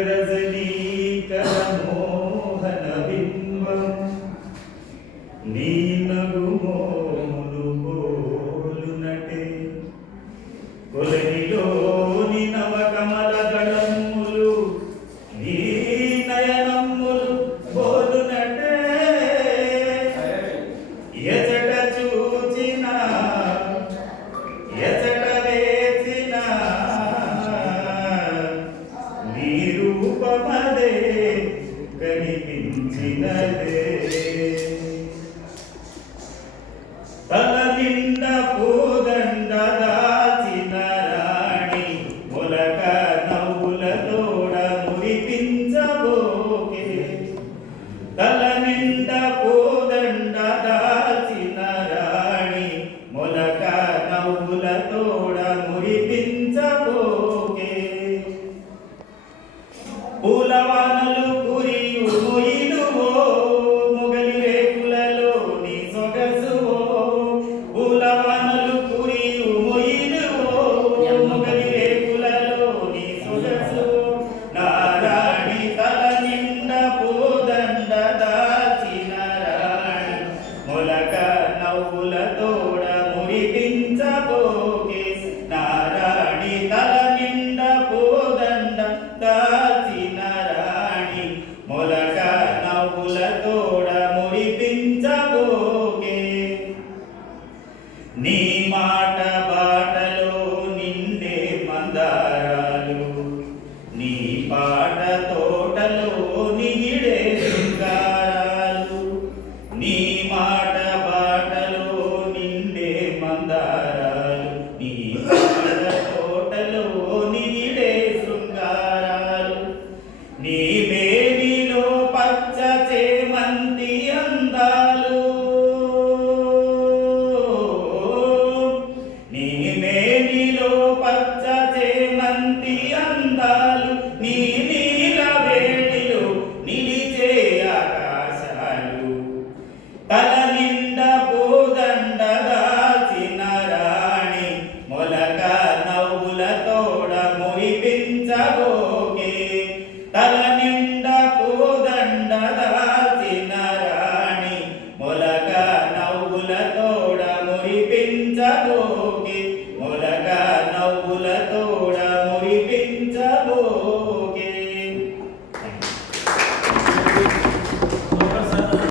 రజనీకర మోహన బింబం నీ నగుమోములు పోలునటే కొలనిలోని నవకమల దళములు నీ నయనములు పోలునటే ఎచట చూచిన ఎచట వేచిన నీ రూపమదే కనిపించినదే తల నిండ పూదండ దాచిన రాణి మొలక నవ్వుల తోడ మురిపించబోకే తల నిండ పూదండ దాచిన రాణి మొలక నవ్వుల తోడ మురిపించబోకే పూలవానలు కురియు మొయిలువో మొగలి రేకులలో నీ సొగసువో పూలవానలు కురియు మొయిలువో మొగలి రేకులలో నీ సొగసువో నారాణి తల నిండ పూదండ దాచిన రాణి మొలక నవ్వుల తోడ మురిపించబోకే నారాణి తల నిండ పూదండ దాచిన రాణి మొలక నవ్వుల తోడ మురిపించబోకే నీ మాట బాటలో నిండే మందారాలు నీ పాట తోటలో నిగిడే